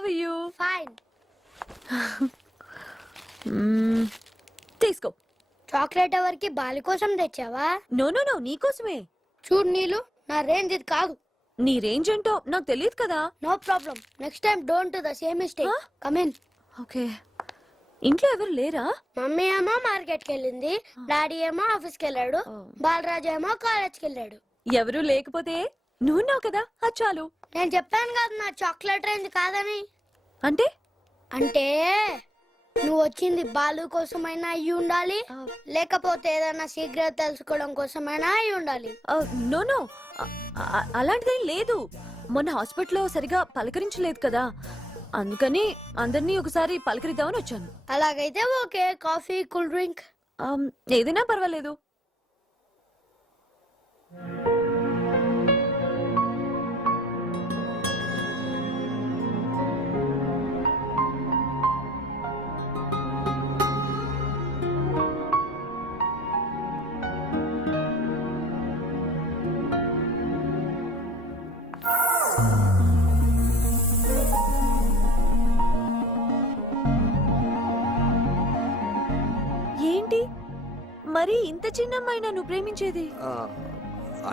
How are you? Fine. తీసుకో. Chocolate ఎవరికి? బాలి కోసం తెచ్చావా? నో నో నో, నీకోసమే. చూడు నీళ్ళు, నా రేంజ్ ఇది కాదు. నీ రేంజ్ ఏంటో నాకు తెలియదు కదా. No problem, next time don't do the same mistake. Come in. Okay. ఇంట్లో ఎవరు లేరా? మమ్మీ ఏమో మార్కెట్కి వెళ్ళింది, డాడీ ఏమో ఆఫీస్కి వెళ్ళాడు, బాలరాజు ఏమో కాలేజ్కి వెళ్ళాడు. ఎవరు లేకపోతే నువ్వున్నావు కదా, అది చాలు. నేను చెప్పాను కదా నా చాక్లెట్ రేంజ్ కాదని. అంటే అంటే నువ్వు వచ్చింది బాలు కోసమైనా అయ్యి ఉండాలి, లేకపోతే ఏదైనా సీక్రెట్ తెలుసుకోవడం కోసమైనా అయ్యి ఉండాలి. నో నో, అలాంటిదేం లేదు. మొన్న హాస్పిటల్లో సరిగా పలకరించలేదు కదా, అందుకని అందరినీ ఒకసారి పలకరిద్దామని వచ్చాను. అలాగైతే ఓకే, కాఫీ, కూల్ డ్రింక్ ఏదైనా పర్వాలేదు. ఏంటి మరి ఇంత చిన్న అమ్మాయినా నువ్వు ప్రేమించేది?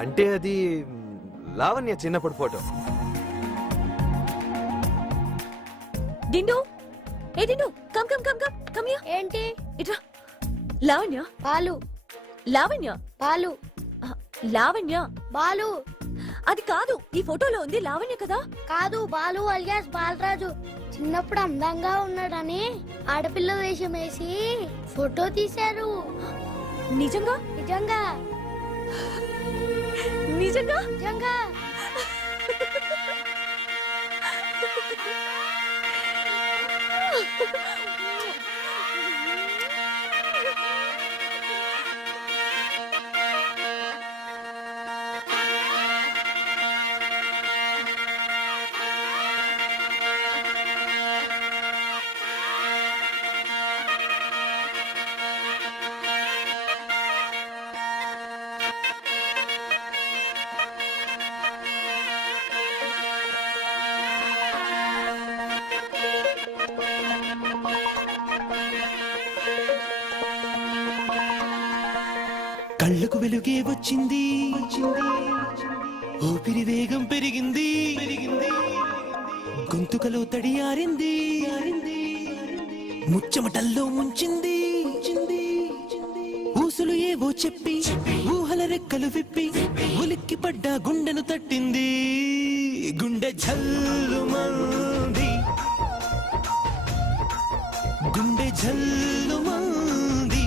అంటే అది లావణ్య చిన్నప్పుడు ఫోటో. డిండు, ఏ డిండు, come come come come come here. ఏంటి? ఇట్రా. లావణ్య. బాలు. లావణ్య. బాలు. లావణ్య. బాలు. అది కాదు, ఈ ఫోటోలో ఉంది లావణ్య కదా. కాదు, బాలు అలియాస్ బాలరాజు. చిన్నప్పుడు అందంగా ఉన్నాడని ఆడపిల్ల వేషం వేసి ఫోటో తీశారు. నిజంగా? నిజంగా నిజంగా నిజంగా. కళ్ళకు వెలుగే వచ్చింది, ఊపిరి వేగం పెరిగింది, గొంతుకలో తడియారింది, ముచ్చమటల్లో ముంచింది, ఊసులు ఏవో చెప్పి ఊహల రెక్కలు విప్పి ఉలిక్కి పడ్డ గుండెను తట్టింది. గుండె జల్లుమంది, గుండె జల్లుమంది.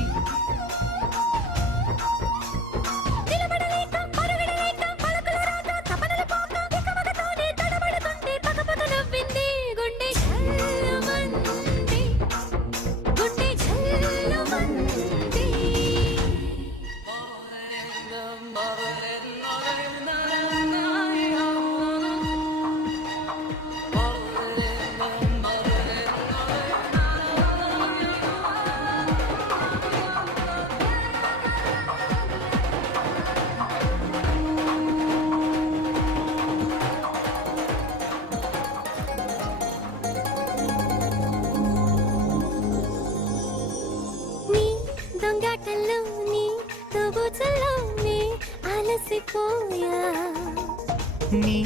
నీ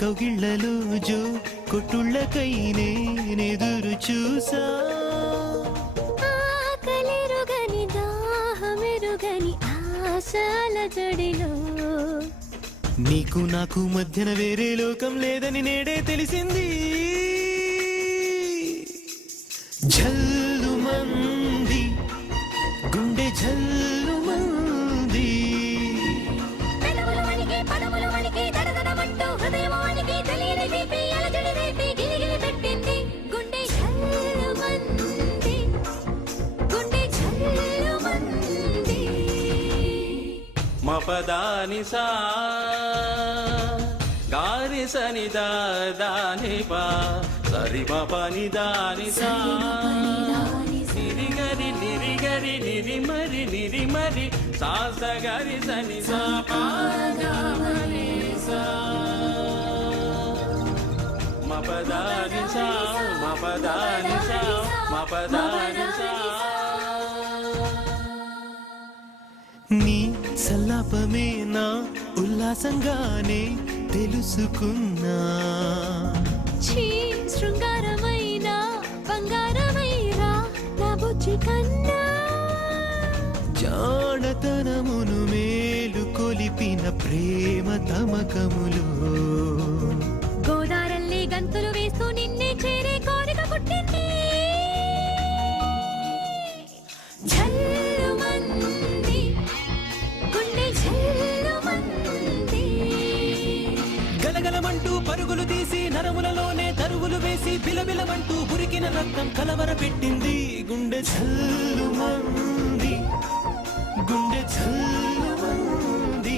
కౌగిళ్లలో జో కొట్టుళ్ళకై నేనెదురు చూసా. ఆకలిరుగని దాహమెరుగని ఆశల జడిలో నీకు నాకు మధ్యన వేరే లోకం లేదని నేడే తెలిసింది. జల్లుమంది, గుండె జల్లుమంది. మపదాని సా గారి సని దాని పా సరి మపని దాని సా నిరిగరి నిరిగరి నిరిమరి నిరిమరి సాస గరి సని సా మపదాని సా మపదానిసా మపదానిసా. నీ సల్లాపమే నా ఉల్లాసంగానే తెలుసుకున్నా. ఛీ శృంగారమైన బంగారమైరా నా బుజ్జి కన్నా. జాడతనమును మేలు కొలిపిన ప్రేమ తమకములు. గోదారల్లి గంతులు వేస్తూ నిన్నే చేరే కోరిక పుట్టింది. ఝల్లుమంది గుండె ఝల్లుమంది. గలగలమంటూ పరుగులు తీసి నరములలోనే తరుగులు వేసి బిలబిలమంటూ ఉరికిన రక్తం కలవర పెట్టింది. గుండె ఝల్లుమంది గుండె ఝల్లుమంది.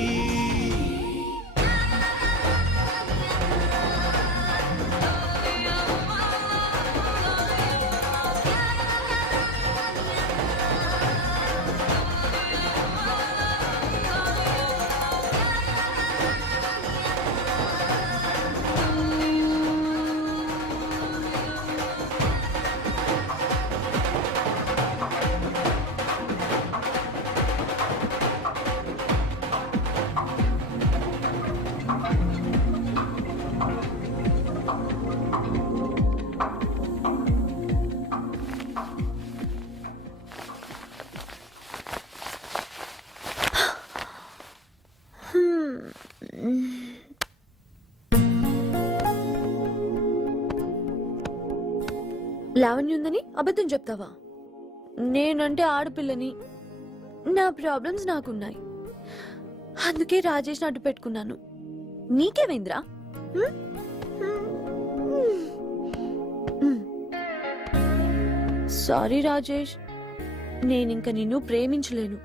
లావణ్య ఉందని అబద్ధం చెప్తావా? నేనంటే ఆడపిల్లని, నా ప్రాబ్లమ్స్ నాకున్నాయి, అందుకే రాజేష్ అడ్డు పెట్టుకున్నాను. నీకేమైందిరా? సారీ రాజేష్, నేనింక నిన్ను ప్రేమించలేను.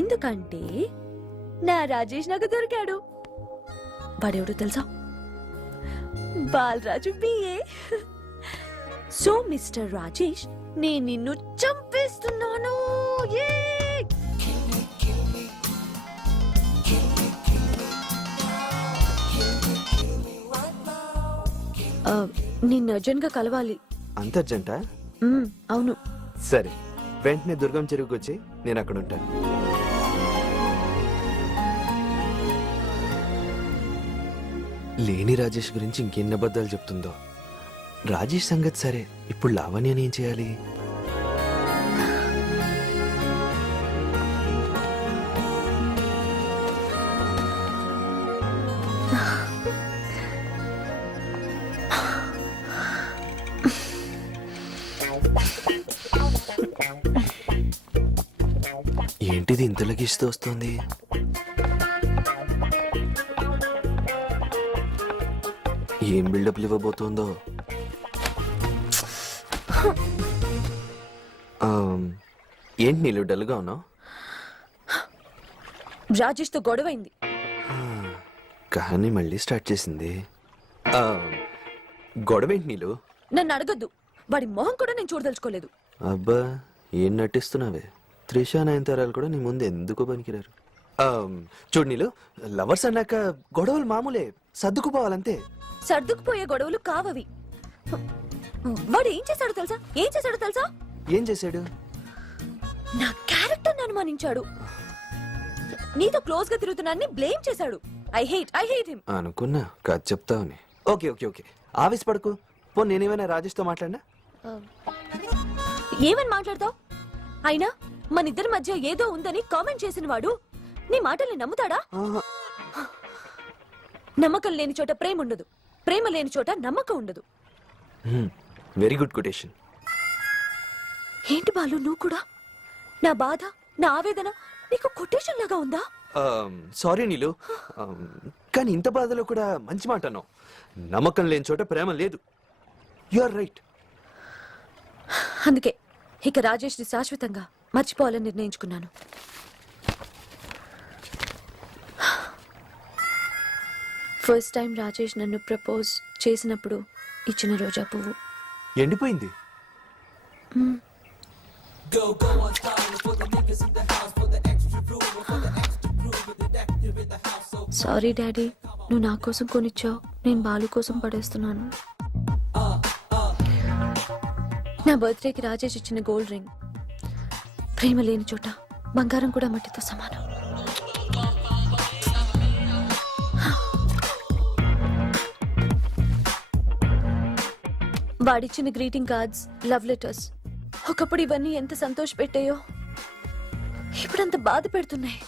ఎందుకంటే నా రాజేష్ నాకు దొరికాడు. వాడెవడో తెలుసా? Balaraju BA. So mister Rajesh, నేను నిన్ను చంపేస్తున్నాను. నిన్ను అర్జెంట్ గా కలవాలి. అంత అర్జెంటా? అవును. సరే, వెంటనే దుర్గం చెరువుకి వచ్చి నేను అక్కడ ఉంటాను. లేని రాజేష్ గురించి ఇంకెన్ని అబద్ధాలు చెప్తుందో. రాజేష్ సంగతి సరే, ఇప్పుడు లావణ్యని ఏం చేయాలి? ఏంటిది ఇంత లగిస్తూ వస్తుంది? ఏం బిల్డప్లు ఇవ్వబోతోందో. ఏంటి నీళ్ళు డల్గా ఉన్నావు? రాజేష్ తో గొడవైంది. కానీ మళ్ళీ స్టార్ట్ చేసింది. గొడవ ఏంటి నీళ్ళు? నన్ను అడగద్దు, వాడి మొహం కూడా నేను చూడదలుచుకోలేదు. అబ్బా, ఏం నటిస్తున్నావే? త్రిషా నయనతారాలు కూడా నీ ముందు ఎందుకో పనికిరారు. చూడు నీళ్ళు, లవర్స్ అన్నాక గొడవలు మామూలే, సర్దుకుపోవాలంతే. సర్దుకుపోయే గొడవలు కావవి. వాడు ఏం చేశాడో తెలుసా? ఏం చేశాడు? నా క్యారెక్టర్ అనుమానించాడు. నీతో క్లోజ్ గా తిరుగుతున్నానని బ్లేమ్ చేశాడు. I hate him. అనుకున్నా కాదు చెప్తావని. ఓకే ఓకే ఓకే, ఆవేశపడకు. పో, నేనేమైనా రాజేష్తో మాట్లాడినా? ఏమని మాట్లాడతావు? అయినా మన ఇద్దరి మధ్య ఏదో ఉందని కామెంట్ చేసిన వాడు నీ మాటల్ని నమ్ముతాడా? నమ్మకం లేని చోట ప్రేమ ఉండదు, ప్రేమ లేని చోట నమ్మకం ఉండదు. Very good quotation. ఏంటి బాలు, నువ్వు కూడా? నా బాధ, నా ఆవేదన నీకు కొటేషన్ లాగా ఉందా? సారీ నీలు, కానీ ఇంత బాధలో కూడా మంచి మాట అన్నావు. నమ్మకం లేని చోట ప్రేమ లేదు. You are right. అందుకే ఇక రాజేష్ ని శాశ్వతంగా మర్చిపోవాలని నిర్ణయించుకున్నాను. ఫస్ట్ టైం రాజేష్ నన్ను ప్రపోజ్ చేసినప్పుడు ఇచ్చిన రోజా పువ్వు ఎండిపోయింది. సారీ డాడీ, నువ్వు నా కోసం కొనిచ్చావు, నేను బాలు కోసం పడేస్తున్నాను. నా బర్త్డేకి రాజేష్ ఇచ్చిన గోల్డ్ రింగ్. ప్రేమ లేని చోట బంగారం కూడా మట్టితో సమానం. వాడిచ్చిన గ్రీటింగ్ కార్డ్స్, లవ్ లెటర్స్ ఒకప్పుడు ఇవన్నీ ఎంత సంతోష పెట్టాయో ఇప్పుడంత బాధ పెడుతున్నాయి.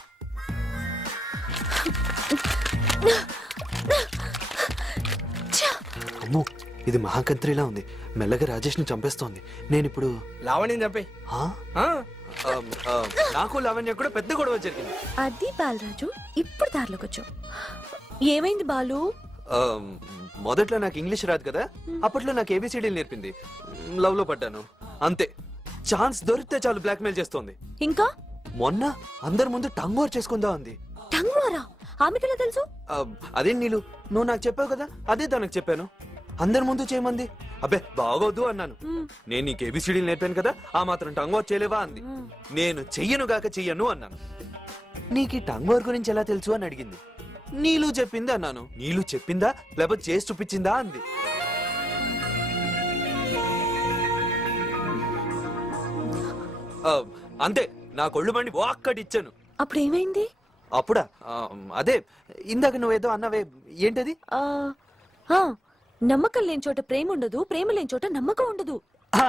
అమ్మో, ఇది మహాకంత్రిలా ఉంది. మెల్లగా రాజేష్ని చంపేస్తోంది. నేనిప్పుడు లావణ్యం చంపే ఆ? నాకు లావణ్య కూడా పెద్ద గొడవ జరిగింది. అది బాలరాజు, ఇప్పుడు దారిలోకి వచ్చావు. ఏమైంది బాలు? ఆ, మొదట్లో నాకు ఇంగ్లీష్ రాదు కదా, అప్పట్లో నాకు ఏబిసిడీలు నేర్పింది. లవ్ లో పడ్డాను అంతే. ఛాన్స్ దొరికితే చాలు బ్లాక్మెయిల్ చేస్తోంది. ఇంకా మొన్న అందరి ముందు టంగ్ వార్ చేసుకుందా ఉంది. టంగ్ వారా? ఆమెకెలా తెలుసు? అదే నీళ్ళు, నువ్వు నాకు చెప్పావు కదా, అదే తనకు చెప్పాను. అందరి ముందు చేయమంది. అబ్బే బాగోద్దు అన్నాను. నేను నీకు ఏబిసిడీలు నేర్పాను కదా, ఆ మాత్రం టంగ్ వార్ చేయలేవా అంది. నేను చెయ్యను గాక చెయ్యను అన్నాను. నీకు ఈ టంగ్ వార్ గురించి ఎలా తెలుసు అని అడిగింది. నీళ్ళు చెప్పింది అన్నాను. నీళ్ళు చెప్పిందా లేకపోతే చేసి చూపించిందా అంది. అంతే, నా కొళ్ళు మండి ఒక్కటిచ్చాను. అప్పుడు ఏమైంది? అప్పుడా? అదే ఇందాక నువ్వేదో అన్నవే, ఏంటది? ఆ, ఆ, నమ్మకం లేని చోట ప్రేమ ఉండదు, ప్రేమ లేని చోట నమ్మకం ఉండదు. ఆ,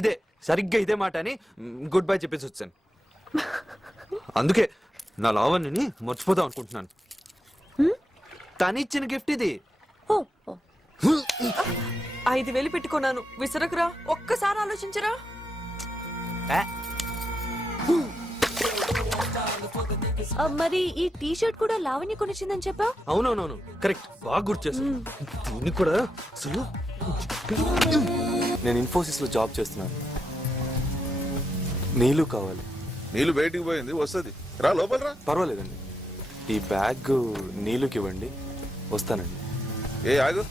ఇదే, సరిగ్గా ఇదే మాట అని గుడ్ బై చెప్పేసి వచ్చాను. అందుకే నా లావణ్యని మర్చిపోదాం అనుకుంటున్నాను. తనిచ్చిన గిఫ్ట్ ఇది. ఓ, ఓ. 5,000 పెట్టుకున్నాను, విసరకురా, ఒక్కసారి ఆలోచించరా. మరి ఈ టీ షర్ట్ కూడా లావణ్య కొనిచ్చిందని చెప్పా? అవునవునవును, కరెక్ట్, బాగా గుర్తు చేస్తాను. దీనికి కూడా అసలు నేను ఇన్ఫోసిస్ లో జాబ్ చేస్తున్నాను. నీళ్ళు కావాలి. నీళ్ళు బయటికి పోయింది, వస్తుంది, రా లోపల రా. పర్వాలేదండి, ఈ బ్యాగ్ నీళ్ళకి ఇవ్వండి, వస్తానండి. ఏ ఆగు.